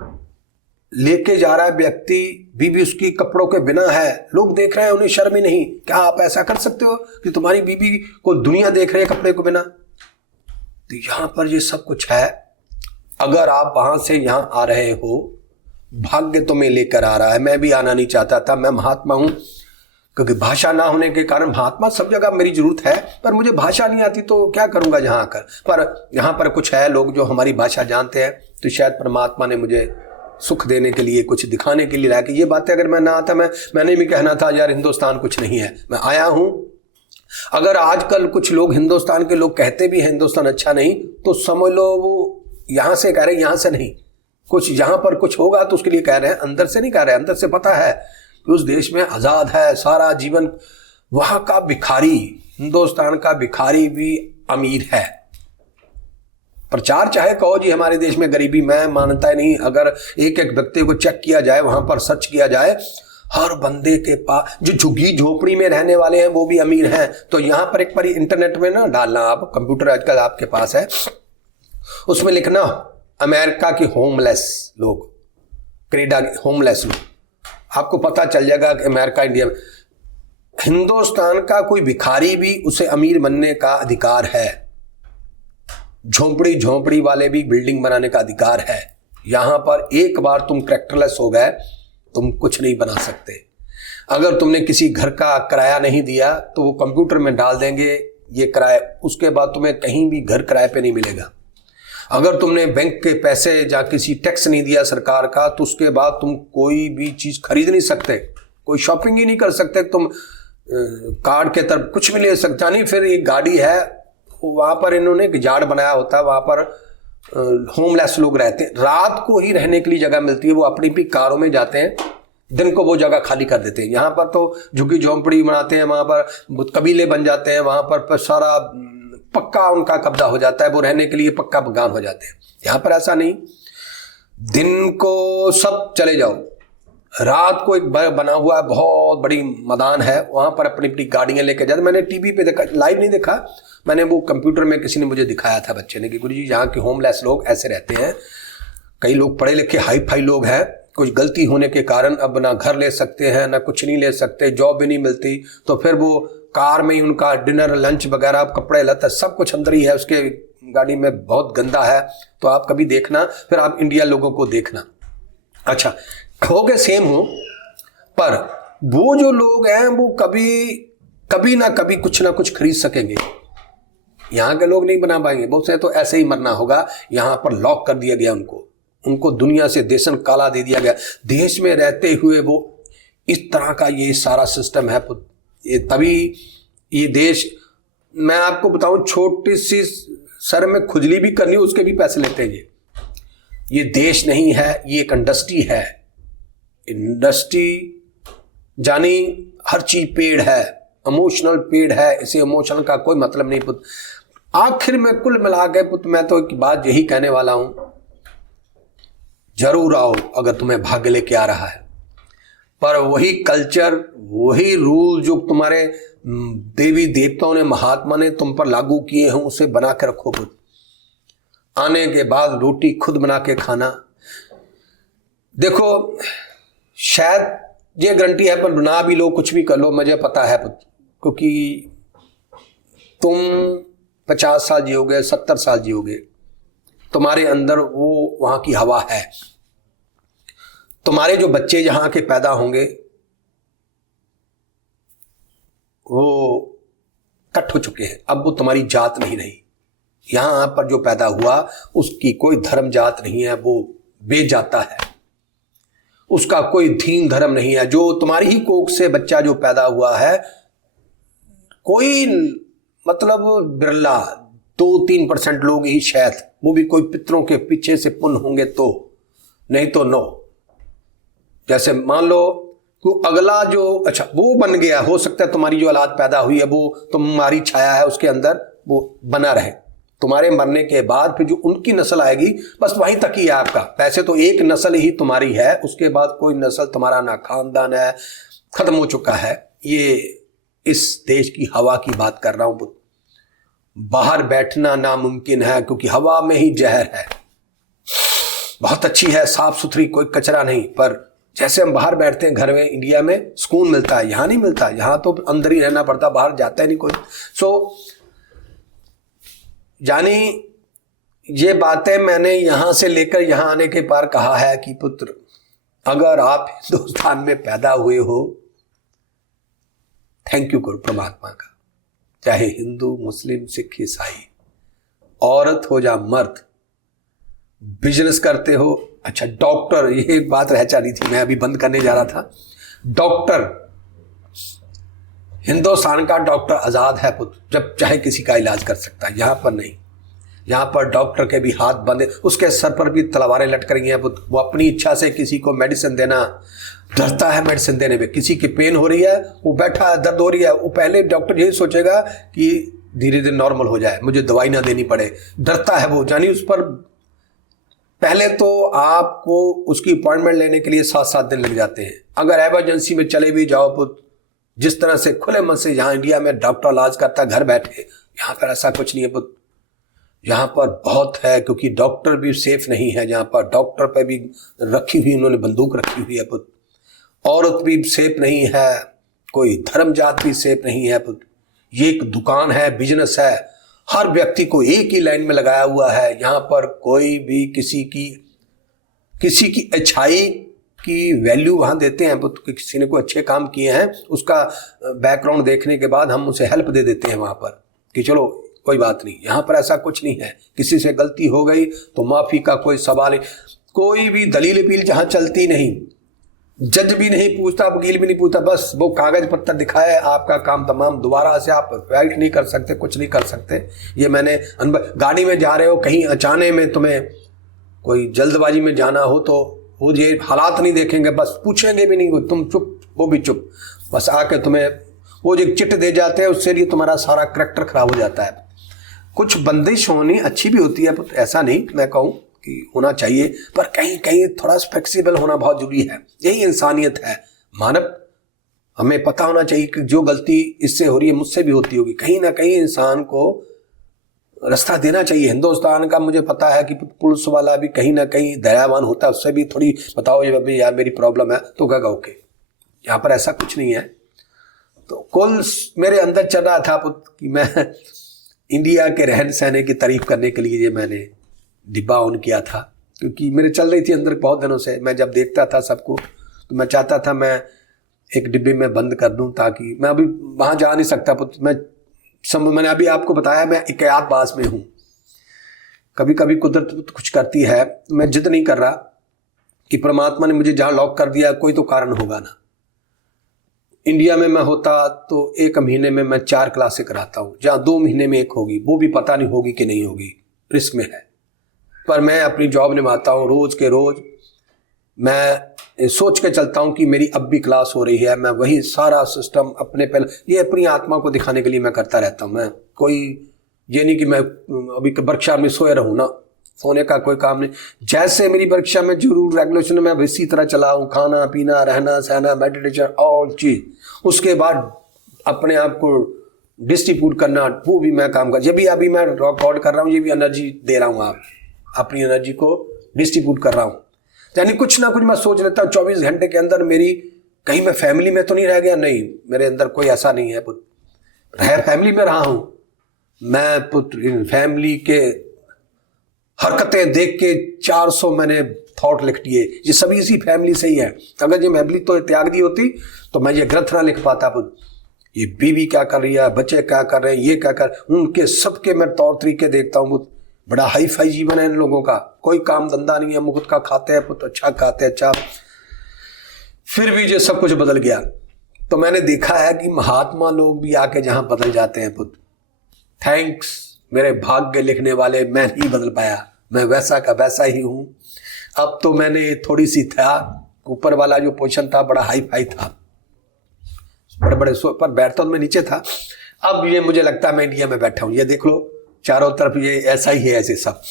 लेके जा रहा है व्यक्ति, बीवी उसकी कपड़ों के बिना है, लोग देख रहे हैं, उन्हें शर्म ही नहीं। क्या आप ऐसा कर सकते हो कि तुम्हारी बीवी को दुनिया देख रही है कपड़े को बिना। तो यहां पर ये सब कुछ है। अगर आप वहां से यहां आ रहे हो, भाग्य तुम्हें लेकर आ रहा है। मैं भी आना नहीं चाहता था, मैं महात्मा हूं, क्योंकि भाषा ना होने के कारण महात्मा सब जगह मेरी जरूरत है, पर मुझे भाषा नहीं आती तो क्या करूंगा यहां आकर। पर यहां पर कुछ है लोग जो हमारी भाषा जानते हैं, तो शायद परमात्मा ने मुझे सुख देने के लिए, कुछ दिखाने के लिए लाया कि ये बातें अगर मैं ना आता, मैंने भी कहना था यार हिंदुस्तान कुछ नहीं है। मैं आया हूं। अगर आजकल कुछ लोग हिंदुस्तान के लोग कहते भी हैं हिंदुस्तान अच्छा नहीं, तो समझ लो वो यहां से कह रहे हैं, यहां से नहीं। कुछ यहां पर कुछ होगा तो उसके लिए कह रहे हैं, अंदर से नहीं कह रहे हैं। अंदर से पता है कि उस देश में आजाद है सारा जीवन। वहां का भिखारी, हिंदुस्तान का भिखारी भी अमीर है। प्रचार चाहे कहो जी हमारे देश में गरीबी, मैं मानता ही नहीं। अगर एक एक व्यक्ति को चेक किया जाए, वहां पर सर्च किया जाए, हर बंदे के पास, जो झुग्गी झोपड़ी में रहने वाले हैं वो भी अमीर हैं। तो यहां पर एक बार इंटरनेट में ना डालना, आप कंप्यूटर आजकल आपके पास है, उसमें लिखना अमेरिका के होमलेस लोग, कनाडा के होमलेस लोग, आपको पता चल जाएगा कि अमेरिका इंडिया में हिंदुस्तान का कोई भिखारी भी उसे अमीर बनने का अधिकार है। झोंपड़ी वाले भी बिल्डिंग बनाने का अधिकार है। यहां पर एक बार तुम कैरेक्टरलेस हो गए, तुम कुछ नहीं बना सकते। अगर तुमने किसी घर का किराया नहीं दिया तो वो कंप्यूटर में डाल देंगे ये किराया, उसके बाद तुम्हें कहीं भी घर किराए पे नहीं मिलेगा। अगर तुमने बैंक के पैसे या किसी टैक्स नहीं दिया सरकार का, तो उसके बाद तुम कोई भी चीज खरीद नहीं सकते, कोई शॉपिंग ही नहीं कर सकते। तुम कार्ड के तरफ कुछ भी ले सकता नहीं। फिर एक गाड़ी है, वहां पर इन्होंने एक यार्ड बनाया होता है, वहां पर होमलेस लोग रहते हैं, रात को ही रहने के लिए जगह मिलती है। वो अपनी भी कारों में जाते हैं, दिन को वो जगह खाली कर देते हैं। यहाँ पर तो झुग्गी झोंपड़ी बनाते हैं, वहां पर कबीले बन जाते हैं, वहां पर सारा पक्का उनका कब्जा हो जाता है, वो रहने के लिए पक्का मकान हो जाते हैं। यहाँ पर ऐसा नहीं, दिन को सब चले जाओ, रात को एक बना हुआ बहुत बड़ी मैदान है, वहां पर अपनी अपनी गाड़ियां लेके जाते। मैंने टीवी पे देखा, लाइव नहीं देखा, मैंने वो कंप्यूटर में किसी ने मुझे दिखाया था बच्चे ने कि गुरुजी यहाँ के होमलेस लोग ऐसे रहते हैं। कई लोग पढ़े लिखे हाई फाई लोग हैं, कुछ गलती होने के कारण अब ना घर ले सकते हैं, ना कुछ नहीं ले सकते, जॉब भी नहीं मिलती, तो फिर वो कार में ही उनका डिनर लंच वगैरह, कपड़े लत्ते सब कुछ अंदर ही है, उसके गाड़ी में बहुत गंदा है। तो आप कभी देखना, फिर आप इंडिया लोगों को देखना। अच्छा हो गए सेम हो, पर वो जो लोग हैं वो कभी ना कभी कुछ ना कुछ खरीद सकेंगे। यहाँ के लोग नहीं बना पाएंगे, बहुत से तो ऐसे ही मरना होगा। यहाँ पर लॉक कर दिया गया उनको दुनिया से देशन काला दे दिया गया। देश में रहते हुए वो इस तरह का ये सारा सिस्टम है, ये तभी ये देश, मैं आपको बताऊं, छोटी सी सर में खुजली भी करनी उसके भी पैसे लेते हैं। ये देश नहीं है, ये एक इंडस्ट्री है। इंडस्ट्री जानी हर चीज पेड़ है, इमोशनल पेड़ है, इसे इमोशनल का कोई मतलब नहीं पुत। आखिर में कुल मिला के पुत मैं तो एक बात यही कहने वाला हूं, जरूर आओ अगर तुम्हें भाग्य लेके आ रहा है, पर वही कल्चर, वही रूल जो तुम्हारे देवी देवताओं ने, महात्मा ने तुम पर लागू किए हैं, उसे बना के रखो पुत। आने के बाद रोटी खुद बना के खाना। देखो शायद ये गारंटी है, पर बना भी लो, कुछ भी कर लो, मुझे पता है पुत, क्योंकि तुम 50 साल जियोगे, 70 साल जियोगे, तुम्हारे अंदर वो वहां की हवा है। तुम्हारे जो बच्चे यहां के पैदा होंगे वो कट हो चुके हैं, अब वो तुम्हारी जात नहीं रही। यहां पर जो पैदा हुआ उसकी कोई धर्म जात नहीं है, वो बेजाता है, उसका कोई दीन धर्म नहीं है। जो तुम्हारी ही कोख से बच्चा जो पैदा हुआ है, कोई मतलब बिरला 2-3% लोग ही शायद, वो भी कोई पितरों के पीछे से पुण्य होंगे तो, नहीं तो नो। जैसे मान लो तो अगला जो अच्छा वो बन गया, हो सकता है तुम्हारी जो औलाद पैदा हुई है वो तुम्हारी छाया है उसके अंदर वो बना रहे, तुम्हारे मरने के बाद फिर जो उनकी नस्ल आएगी बस वहीं तक ही है आपका। वैसे तो एक नस्ल ही तुम्हारी है, उसके बाद कोई नस्ल तुम्हारा ना खानदान है, खत्म हो चुका है। ये इस देश की हवा की बात कर रहा हूं। बाहर बैठना नामुमकिन है क्योंकि हवा में ही जहर है। बहुत अच्छी है, साफ सुथरी, कोई कचरा नहीं, पर जैसे हम बाहर बैठते हैं घर में, इंडिया में सुकून मिलता है, यहां नहीं मिलता। यहां तो अंदर ही रहना पड़ता, बाहर जाता है नहीं कोई। यानी ये बातें मैंने यहां से लेकर यहां आने के पार कहा है कि पुत्र, अगर आप हिंदुस्तान में पैदा हुए हो, थैंक यू करो परमात्मा का। चाहे हिंदू, मुस्लिम, सिख, ईसाई, औरत हो या मर्द, बिजनेस करते हो, अच्छा डॉक्टर, ये एक बात रह जा रही थी, मैं अभी बंद करने जा रहा था। डॉक्टर, हिंदुस्तान का डॉक्टर आजाद है पुत्र, जब चाहे किसी का इलाज कर सकता है। यहां पर नहीं, यहां पर डॉक्टर के भी हाथ बंधे, उसके सर पर भी तलवारें लटक रही हैं पुत्र। वो अपनी इच्छा से किसी को मेडिसिन देना डरता है, मेडिसिन देने में। किसी की पेन हो रही है, वो बैठा है, दर्द हो रही है, वो पहले डॉक्टर यही सोचेगा कि धीरे धीरे नॉर्मल हो जाए, मुझे दवाई ना देनी पड़े, डरता है वो। यानी उस पर पहले तो आपको उसकी अपॉइंटमेंट लेने के लिए 7-7 दिन लग जाते हैं। अगर इमरजेंसी में चले भी जाओ पुत्र, जिस तरह से खुले मन से यहाँ इंडिया में डॉक्टर इलाज करता है घर बैठे, यहाँ पर ऐसा कुछ नहीं है पुत्र। यहाँ पर बहुत है, क्योंकि डॉक्टर भी सेफ नहीं है। यहाँ पर डॉक्टर पे भी रखी हुई, उन्होंने बंदूक रखी हुई है पुत्र। औरत भी सेफ नहीं है, कोई धर्म जात भी सेफ नहीं है पुत्र। ये एक दुकान है, बिजनेस है, हर व्यक्ति को एक ही लाइन में लगाया हुआ है। यहाँ पर कोई भी किसी की अच्छाई की वैल्यू वहां देते हैं पुत्र। किसी ने कोई अच्छे काम किए हैं, उसका बैकग्राउंड देखने के बाद हम उसे हेल्प दे देते हैं वहां पर कि चलो कोई बात नहीं। यहाँ पर ऐसा कुछ नहीं है। किसी से गलती हो गई तो माफी का कोई सवाल नहीं, कोई भी दलील अपील जहां चलती नहीं, जज भी नहीं पूछता, वकील भी नहीं पूछता, बस वो कागज पत्तर दिखाए, आपका काम तमाम। दोबारा से आप फाइट नहीं कर सकते, कुछ नहीं कर सकते। ये मैंने गाड़ी में जा रहे हो, कहीं अचानक में तुम्हें कोई जल्दबाजी में जाना हो तो वो ये हालात नहीं देखेंगे, बस पूछेंगे भी नहीं, तुम चुप, वो भी चुप, बस आके तुम्हें वो जो चिट दे जाते हैं, उससे लिए तुम्हारा सारा करैक्टर खराब हो जाता है। कुछ बंदिश होनी अच्छी भी होती है, ऐसा नहीं मैं कहूँ कि होना चाहिए, पर कहीं कहीं थोड़ा फ्लेक्सिबल होना बहुत जरूरी है। यही इंसानियत है, मानव। हमें पता होना चाहिए कि जो गलती इससे हो रही है मुझसे भी होती होगी। कहीं ना कहीं इंसान को रास्ता देना चाहिए। हिंदुस्तान का मुझे पता है कि पुलिस वाला भी कहीं ना कहीं दयावान होता है, उससे भी थोड़ी बताओ ये भाई यार मेरी प्रॉब्लम है तो कहेगा ओके। यहाँ पर ऐसा कुछ नहीं है। तो कुल मेरे अंदर चल रहा था कि मैं इंडिया के रहन सहने की तारीफ करने के लिए ये मैंने डिब्बा ऑन किया था, क्योंकि मेरे चल रही थी अंदर बहुत दिनों से। मैं जब देखता था सबको तो मैं चाहता था मैं एक डिब्बे में बंद कर दूं, ताकि मैं अभी वहां जा नहीं सकता। मैंने अभी आपको बताया मैं इक़यातबाज़ में हूं। कभी कभी कुदरत कुछ करती है, मैं जिद नहीं कर रहा कि परमात्मा ने मुझे जहां लॉक कर दिया कोई तो कारण होगा ना। इंडिया में मैं होता तो 1 महीने में मैं 4 क्लासें कराता हूं, जहां 2 महीने में 1 होगी, वो भी पता नहीं होगी कि नहीं होगी, रिस्क में है। पर मैं अपनी जॉब निभाता हूं, रोज के रोज मैं सोच के चलता हूं कि मेरी अब भी क्लास हो रही है। मैं वही सारा सिस्टम अपने पहले ये अपनी आत्मा को दिखाने के लिए मैं करता रहता हूं। मैं कोई ये नहीं कि मैं अभी वर्कशॉप में सोए रहूं ना, सोने का कोई काम नहीं। जैसे मेरी वर्कशॉप में जरूर रेगुलेशन में इसी तरह चलाऊं, खाना पीना, रहना सहना, मेडिटेशन, ऑल चीज। उसके बाद अपने आप को डिस्ट्रीब्यूट करना, वो भी मैं काम कर, ये भी अभी मैं रिकॉर्ड कर रहा हूँ, ये भी एनर्जी दे रहा हूँ, आप अपनी एनर्जी को डिस्ट्रीब्यूट कर रहा हूँ। यानी कुछ ना कुछ मैं सोच लेता हूँ 24 घंटे के अंदर मेरी, कहीं मैं फैमिली में तो नहीं रह गया, नहीं, मेरे अंदर कोई ऐसा नहीं है। फैमिली में रहा हूं मैं पुत्र, इन फैमिली के हरकतें देख के 400 मैंने थॉट लिख दिए। ये सभी इसी फैमिली से ही है। अगर ये फैमिली तो त्याग दी होती तो मैं ये ग्रंथ ना लिख पाता। ये बीवी क्या कर रही है, बच्चे क्या कर रहे हैं, ये क्या कर, उनके सबके मैं तौर तरीके देखता हूँ। बड़ा हाई फाई जीवन है इन लोगों का, कोई काम धंधा नहीं है, मुफ्त का खाते हैं पुत्र, अच्छा खाते हैं अच्छा। फिर भी ये सब कुछ बदल गया। तो मैंने देखा है कि महात्मा लोग भी आके जहां बदल जाते हैं पुत्र, थैंक्स मेरे भाग्य लिखने वाले, मैं नहीं बदल पाया, मैं वैसा का वैसा ही हूं। अब तो मैंने थोड़ी सी था, ऊपर वाला जो पोजीशन था बड़ा हाई फाई था, बड़े बड़े पर बैठता तो मैं नीचे था। अब ये मुझे लगता है मैं इंडिया में बैठा हूं। ये देख लो चारों तरफ ये ऐसा ही है, ऐसे सब।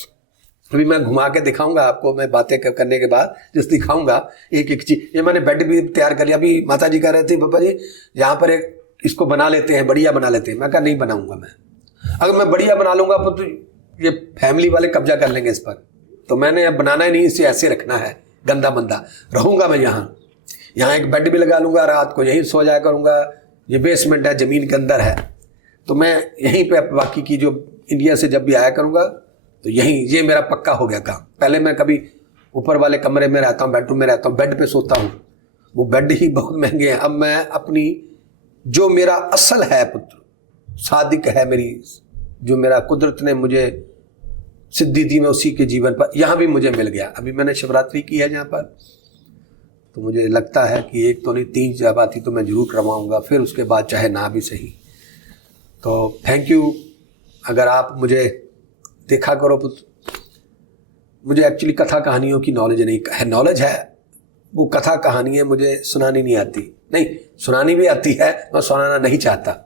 अभी मैं घुमा के दिखाऊंगा आपको, मैं बातें करने के बाद जिस दिखाऊंगा एक एक चीज। ये मैंने बेड भी तैयार कर लिया। अभी माता जी कह रहे थे पापा जी यहाँ पर एक इसको बना लेते हैं, बढ़िया बना लेते हैं। मैं कहा नहीं बनाऊंगा मैं, अगर मैं बढ़िया बना लूंगा तो ये फैमिली वाले कब्जा कर लेंगे इस पर। तो मैंने अब बनाना ही नहीं, इसे ऐसे रखना है, गंदा बंदा रहूंगा मैं यहाँ एक बेड भी लगा लूंगा, रात को यहीं सो जाया करूंगा। ये बेसमेंट है, जमीन के अंदर है, तो मैं यहीं पे बाकी की जो इंडिया से जब भी आया करूंगा तो यहीं, ये मेरा पक्का हो गया काम। पहले मैं कभी ऊपर वाले कमरे में रहता हूँ, बेडरूम में रहता हूँ, बेड पे सोता हूँ, वो बेड ही बहुत महंगे हैं। अब मैं अपनी जो मेरा असल है पुत्र, सादिक है मेरी, जो मेरा कुदरत ने मुझे सिद्धि दी, मैं उसी के जीवन पर यहाँ भी मुझे मिल गया। अभी मैंने शिवरात्रि की है जहाँ पर, तो मुझे लगता है कि एक तो नहीं 3 जबाती तो मैं जरूर करवाऊंगा, फिर उसके बाद चाहे ना भी सही। तो थैंक यू। अगर आप मुझे देखा करो पुत्र, मुझे एक्चुअली कथा कहानियों की नॉलेज नहीं है, नॉलेज है, वो कथा कहानियाँ मुझे सुनानी नहीं आती। नहीं, सुनानी भी आती है, मैं सुनाना नहीं चाहता।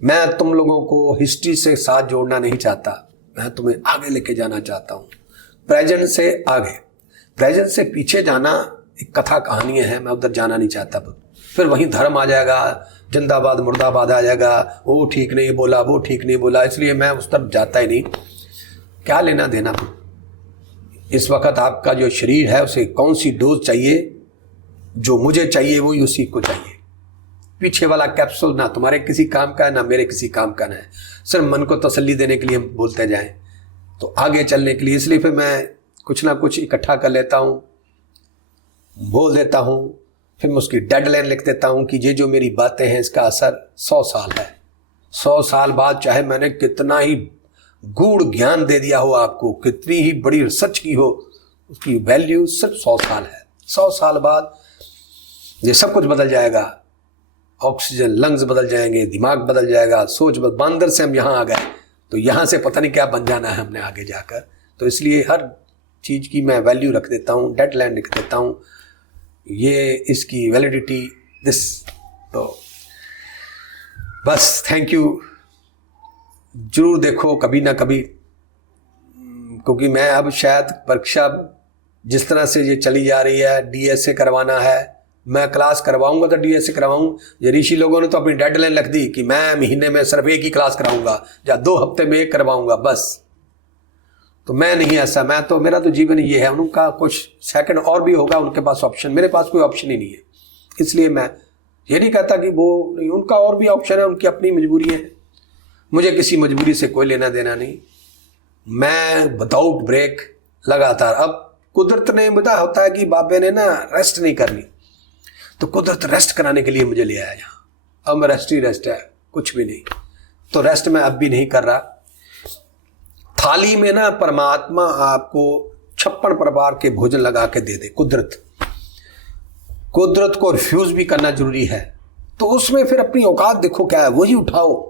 मैं तुम लोगों को हिस्ट्री से साथ जोड़ना नहीं चाहता, मैं तुम्हें आगे लेके जाना चाहता हूँ। प्रेजेंट से आगे, प्रेजेंट से पीछे जाना एक कथा कहानियाँ हैं, मैं उधर जाना नहीं चाहता। फिर वहीं धर्म आ जाएगा, जिंदाबाद मुर्दाबाद आ जाएगा, वो ठीक नहीं बोला, वो ठीक नहीं बोला, इसलिए मैं उस तरफ जाता ही नहीं। क्या लेना देना। इस वक्त आपका जो शरीर है उसे कौन सी डोज चाहिए, जो मुझे चाहिए वही उसी को चाहिए। पीछे वाला कैप्सूल ना तुम्हारे किसी काम का है, ना मेरे किसी काम का है। सिर्फ मन को तसल्ली देने के लिए हम बोलते जाएं, तो आगे चलने के लिए। इसलिए फिर मैं कुछ ना कुछ इकट्ठा कर लेता हूँ, बोल देता हूँ, फिर मैं उसकी डेडलाइन लिख देता हूँ कि ये जो मेरी बातें हैं इसका असर 100 साल है। 100 साल बाद चाहे मैंने कितना ही गूढ़ ज्ञान दे दिया हो आपको, कितनी ही बड़ी रिसर्च की हो, उसकी वैल्यू सिर्फ 100 साल है। 100 साल बाद ये सब कुछ बदल जाएगा। ऑक्सीजन लंग्स बदल जाएंगे, दिमाग बदल जाएगा, सोच बदल। बंदर से हम यहाँ आ गए तो यहाँ से पता नहीं क्या बन जाना है हमने आगे जाकर। तो इसलिए हर चीज़ की मैं वैल्यू रख देता हूँ, डेडलाइन लिख देता हूँ, ये इसकी वैलिडिटी दिस। तो बस थैंक यू। जरूर देखो कभी ना कभी, क्योंकि मैं अब शायद परीक्षा जिस तरह से ये चली जा रही है, डीएसए करवाना है, मैं क्लास करवाऊंगा तो डीएसए करवाऊँ। ये ऋषि लोगों ने तो अपनी डेडलाइन रख दी कि मैं महीने में सिर्फ 1 ही क्लास कराऊंगा या 2 हफ्ते में 1 करवाऊंगा बस। तो मैं नहीं ऐसा, मैं तो, मेरा तो जीवन ये है। उनका कुछ सेकंड और भी होगा, उनके पास ऑप्शन, मेरे पास कोई ऑप्शन ही नहीं है। इसलिए मैं ये नहीं कहता कि वो नहीं, उनका और भी ऑप्शन है, उनकी अपनी मजबूरी है। मुझे किसी मजबूरी से कोई लेना देना नहीं। मैं विदाउट ब्रेक लगातार, अब कुदरत ने, मुझे होता है कि बाबे ने ना रेस्ट नहीं करनी, तो कुदरत रेस्ट कराने के लिए मुझे ले आया यहाँ। अब मैं रेस्ट ही रेस्ट है, कुछ भी नहीं। तो रेस्ट मैं अब भी नहीं कर रहा। थाली में ना परमात्मा आपको 56 प्रकार के भोजन लगा के दे दे, कुदरत को रिफ्यूज भी करना जरूरी है। तो उसमें फिर अपनी औकात देखो क्या है, वही उठाओ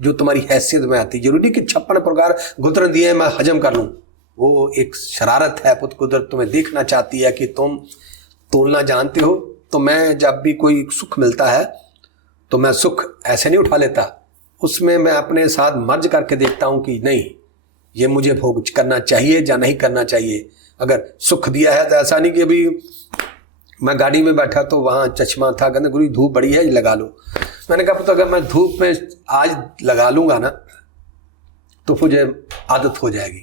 जो तुम्हारी हैसियत में आती। जरूरी कि 56 प्रकार कुदरत दिए मैं हजम कर लूँ, वो एक शरारत है। कुदरत तुम्हें देखना चाहती है कि तुम तोलना जानते हो। तो मैं जब भी कोई सुख मिलता है तो मैं सुख ऐसे नहीं उठा लेता, उसमें मैं अपने साथ मर्ज करके देखता हूँ कि नहीं, ये मुझे भोग करना चाहिए या नहीं करना चाहिए। अगर सुख दिया है तो ऐसा नहीं कि अभी मैं गाड़ी में बैठा तो वहाँ चश्मा था, कहते गुरु धूप बड़ी है, ये लगा लो। मैंने कहा तो अगर मैं धूप में आज लगा लूँगा ना तो मुझे आदत हो जाएगी,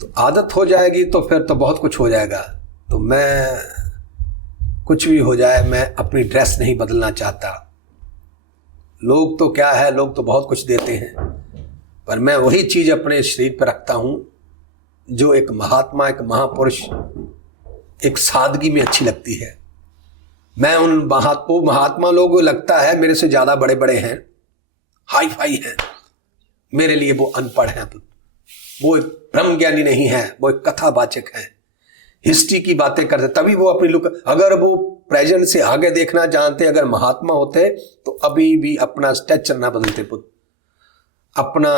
तो आदत हो जाएगी तो फिर तो बहुत कुछ हो जाएगा। तो मैं कुछ भी हो जाए, मैं अपनी ड्रेस नहीं बदलना चाहता। लोग तो क्या है, लोग तो बहुत कुछ देते हैं, पर मैं वही चीज़ अपने शरीर पर रखता हूँ जो एक महात्मा, एक महापुरुष, एक सादगी में अच्छी लगती है। मैं उन महात्मा लोगों को लगता है मेरे से ज़्यादा बड़े बड़े हैं, हाई फाई हैं, मेरे लिए वो अनपढ़ हैं, वो एक ब्रह्म ज्ञानी नहीं है, वो एक कथावाचक है, हिस्ट्री की बातें करते। तभी वो अपनी लुक, अगर वो प्रेजेंट से आगे देखना जानते, अगर महात्मा होते तो अभी भी अपना स्ट्रक्चर ना बदलते पुत्र, अपना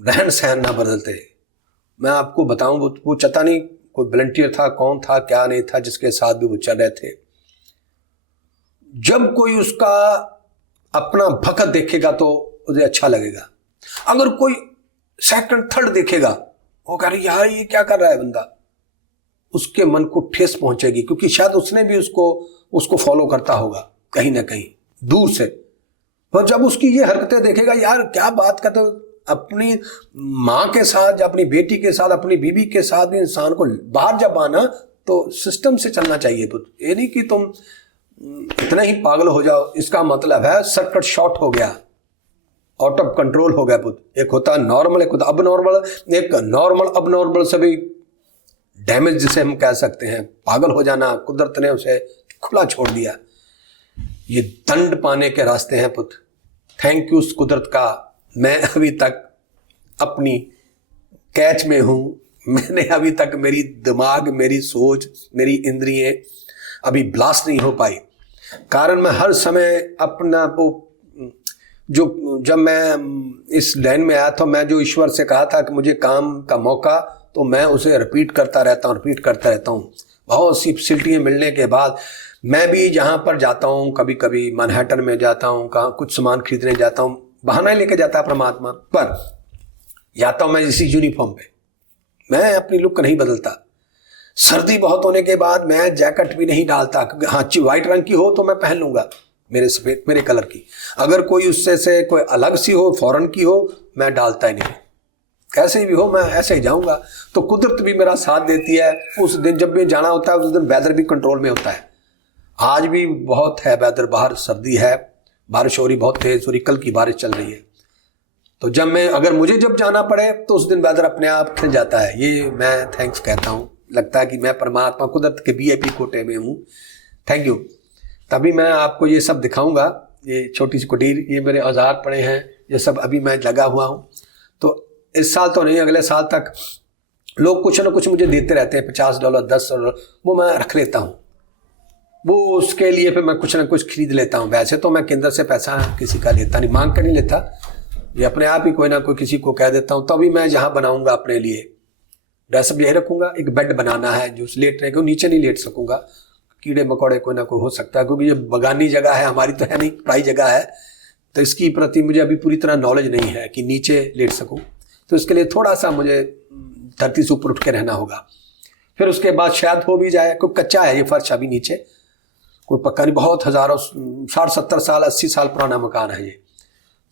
रहन सहन ना बदलते। मैं आपको बताऊं, वो चता नहीं कोई वॉलंटियर था, कौन था, क्या नहीं था, जिसके साथ भी वो चल रहे थे। जब कोई उसका अपना भक्त देखेगा तो उसे अच्छा लगेगा, अगर कोई सेकंड थर्ड देखेगा, वो कह रही यार ये क्या कर रहा है बंदा, उसके मन को ठेस पहुंचेगी, क्योंकि शायद उसने भी उसको फॉलो करता होगा कहीं ना कहीं दूर से। और जब उसकी ये हरकतें देखेगा, यार क्या बात करते हो, अपनी माँ के साथ या अपनी बेटी के साथ, अपनी बीवी के साथ भी इंसान को बाहर जब आना तो सिस्टम से चलना चाहिए पुत्र। ये नहीं कि तुम इतना ही पागल हो जाओ, इसका मतलब है सर्किट शॉर्ट हो गया, आउट ऑफ कंट्रोल हो गया पुत्र। एक होता है नॉर्मल, एक होता अब नॉर्मल, एक नॉर्मल अब नॉर्मल से भी डैमेज जिसे हम कह सकते हैं, पागल हो जाना, कुदरत ने उसे खुला छोड़ दिया। ये दंड पाने के रास्ते हैं पुत्र। थैंक यू उस कुदरत का, मैं अभी तक अपनी कैच में हूं, मैंने अभी तक, मेरी दिमाग, मेरी सोच, मेरी इंद्रियां अभी ब्लास्ट नहीं हो पाई। कारण मैं हर समय अपना वो जब मैं इस लाइन में आया था, मैं जो ईश्वर से कहा था कि मुझे काम का मौका, तो मैं उसे रिपीट करता रहता हूँ। बहुत सी फैसिलिटियाँ मिलने के बाद मैं भी जहाँ पर जाता हूँ, कभी कभी मैनहट्टन में जाता हूँ, कहाँ कुछ सामान खरीदने जाता हूँ, बहाना लेके जाता है परमात्मा, पर जाता हूँ मैं इसी यूनिफॉर्म पे, मैं अपनी लुक नहीं बदलता। सर्दी बहुत होने के बाद मैं जैकेट भी नहीं डालता, क्योंकि हाँ व्हाइट रंग की हो तो मैं पहन लूंगा, मेरे सफेद मेरे कलर की, अगर कोई उससे से कोई अलग सी हो, फॉरेन की हो, मैं डालता ही नहीं, कैसे भी हो मैं ऐसे ही जाऊंगा। तो कुदरत भी मेरा साथ देती है। उस दिन जब भी जाना होता है, उस दिन वेदर भी कंट्रोल में होता है। आज भी बहुत है वेदर, बाहर सर्दी है, बारिश हो रही बहुत तेज हो रही, कल की बारिश चल रही है। तो अगर मुझे जब जाना पड़े तो उस दिन वेदर अपने आप खिल जाता है। ये मैं थैंक्स कहता हूँ, लगता है कि मैं परमात्मा कुदरत के VIP कोटे में हूँ। Thank you. तभी मैं आपको ये सब दिखाऊंगा, ये छोटी सी कुटीर, ये मेरे औजार पड़े हैं, ये सब अभी मैं लगा हुआ हूँ। तो इस साल तो नहीं, अगले साल तक लोग कुछ ना कुछ मुझे देते रहते हैं, $50 $10, वो मैं रख लेता हूँ, वो उसके लिए फिर मैं कुछ ना कुछ खरीद लेता हूँ। वैसे तो मैं केंद्र से पैसा किसी का लेता नहीं, मांग कर नहीं लेता, ये अपने आप ही कोई ना कोई किसी को कह देता हूँ। तभी मैं जहाँ बनाऊंगा अपने लिए ड्रेसअप यही रखूंगा, एक बेड बनाना है जो लेटने को, नीचे नहीं लेट सकूंगा, कीड़े मकोड़े कोई ना कोई हो सकता है, क्योंकि ये बगानी जगह है, हमारी तो है नहीं, पराई जगह है, तो इसकी प्रति मुझे अभी पूरी तरह नॉलेज नहीं है कि नीचे लेट सकूं। तो इसके लिए थोड़ा सा मुझे धरती से ऊपर उठ के रहना होगा। फिर उसके बाद शायद हो भी जाए, कोई कच्चा है ये फर्श अभी नीचे, कोई पक्का नहीं, बहुत हजारों 60-70 साल 80 साल पुराना मकान है ये।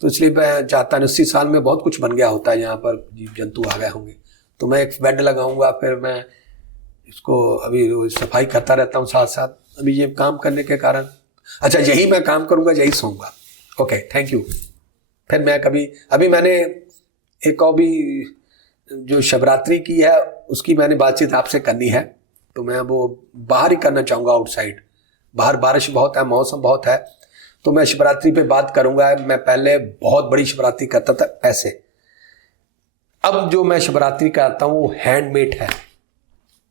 तो इसलिए मैं चाहता हूँ 80 साल में बहुत कुछ बन गया होता है, यहाँ पर जीव जंतु आ गए होंगे, तो मैं एक बेड लगाऊंगा, फिर मैं इसको अभी सफाई करता रहता हूँ साथ साथ। अभी ये काम करने के कारण, अच्छा यही मैं काम करूँगा, यही सोऊंगा। Okay, thank you. फिर मैं कभी, अभी मैंने एक और भी जो शिवरात्रि की है उसकी मैंने बातचीत आपसे करनी है, तो मैं वो बाहर ही करना चाहूँगा, आउटसाइड। बाहर बारिश बहुत है, मौसम बहुत है, तो मैं शिवरात्रि पे बात करूँगा। मैं पहले बहुत बड़ी शिवरात्रि करता था ऐसे, अब जो मैं शिवरात्रि करता हूँ वो हैंडमेड है,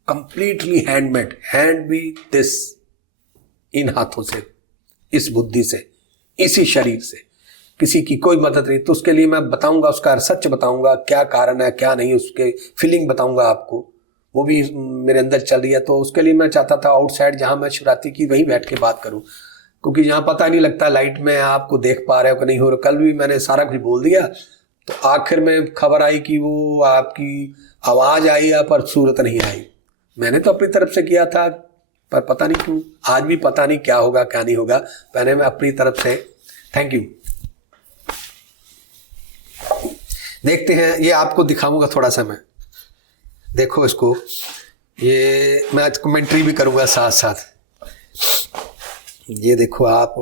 कंप्लीटली हैंडमेड, हैंड भी दिस, इन हाथों से, इस बुद्धि से, इसी शरीर से, किसी की कोई मदद नहीं। तो उसके लिए मैं बताऊंगा, उसका सच बताऊंगा, क्या कारण है क्या नहीं, उसके फीलिंग बताऊंगा आपको, वो भी मेरे अंदर चल रही है। तो उसके लिए मैं चाहता था आउटसाइड जहां मैं शिवरात्रि की वहीं बैठ के बात करूं, क्योंकि यहाँ पता नहीं लगता लाइट में आपको देख पा रहे हो कि नहीं हो रहा। कल भी मैंने सारा कुछ बोल दिया, तो आखिर में खबर आई कि वो आपकी आवाज आई है पर सूरत नहीं आई। मैंने तो अपनी तरफ से किया था, पर पता नहीं क्यों आज भी पता नहीं क्या होगा क्या नहीं होगा। पहले मैं अपनी तरफ से थैंक यू। देखते हैं, ये आपको दिखाऊंगा थोड़ा सा, मैं देखो इसको, ये मैं आज कमेंट्री भी करूंगा साथ साथ। ये देखो आप,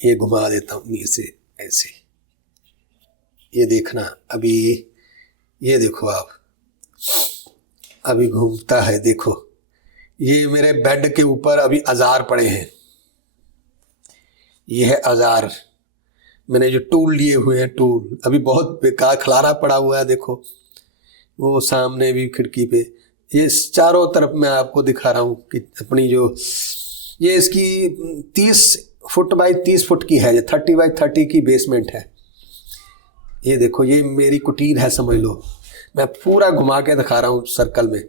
ये घुमा देता हूँ नीचे से, ऐसे। ये देखना अभी, ये देखो आप, अभी घूमता है, देखो ये मेरे बेड के ऊपर अभी औजार पड़े हैं, ये है औजार, मैंने जो टूल लिए हुए हैं, टूल अभी बहुत बेकार खलारा पड़ा हुआ है, देखो वो सामने भी खिड़की पे, ये चारों तरफ मैं आपको दिखा रहा हूँ कि अपनी जो ये इसकी 30 फुट बाई 30 फुट की है, ये 30 बाई 30 की बेसमेंट है। ये देखो ये मेरी कुटीर है समझ लो, मैं पूरा घुमा के दिखा रहा हूँ सर्कल में,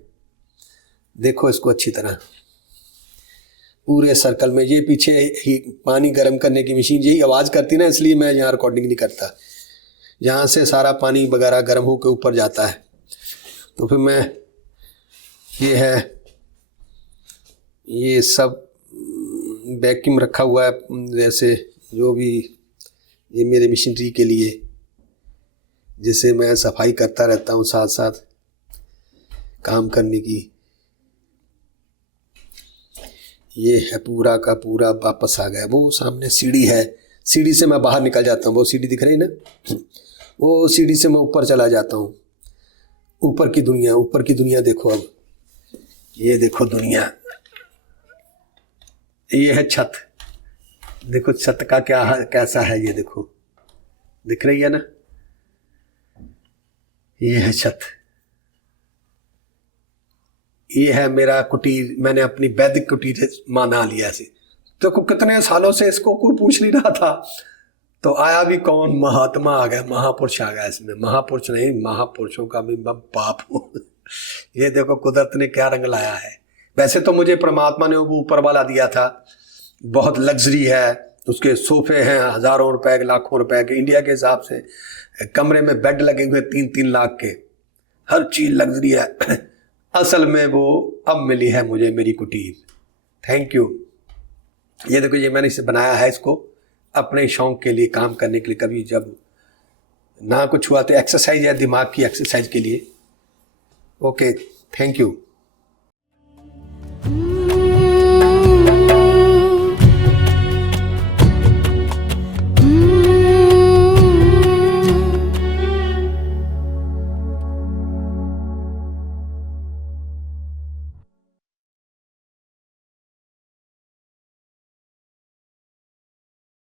देखो इसको अच्छी तरह पूरे सर्कल में। ये पीछे ही पानी गर्म करने की मशीन, यही आवाज़ करती ना, इसलिए मैं यहाँ रिकॉर्डिंग नहीं करता। यहाँ से सारा पानी वगैरह गर्म होकर ऊपर जाता है, तो फिर मैं, ये है, ये सब वैक्यूम रखा हुआ है, जैसे जो भी ये मेरे मशीनरी के लिए, जिसे मैं सफाई करता रहता हूँ साथ साथ काम करने की। ये है पूरा का पूरा, वापस आ गया। वो सामने सीढ़ी है, सीढ़ी से मैं बाहर निकल जाता हूँ, वो सीढ़ी दिख रही ना, वो सीढ़ी से मैं ऊपर चला जाता हूँ, ऊपर की दुनिया, ऊपर की दुनिया देखो। अब ये देखो दुनिया, ये है छत, देखो छत का क्या है, कैसा है, ये देखो दिख रही है ना, ये है छत, ये है मेरा कुटीर, मैंने अपनी वैदिक कुटीर माना लिया से। तो कितने सालों से इसको कोई पूछ नहीं रहा था, तो आया भी कौन, महात्मा आ गया, महापुरुष आ गया इसमें। महापुरुष नहीं, महापुरुषों का भी मैं बाप हूँ। ये देखो कुदरत ने क्या रंग लाया है। वैसे तो मुझे परमात्मा ने वो ऊपर वाला दिया था, बहुत लग्जरी है, उसके सोफे हैं हज़ारों रुपए के, लाखों रुपए के, इंडिया के हिसाब से कमरे में बेड लगे हुए 3-3 लाख के, हर चीज़ लग्जरी है। असल में वो अब मिली है मुझे मेरी कुटीर। Thank you. ये देखो ये मैंने इसे बनाया है, इसको अपने शौक के लिए, काम करने के लिए, कभी जब ना कुछ हुआ तो एक्सरसाइज है, दिमाग की एक्सरसाइज के लिए। Okay, thank you.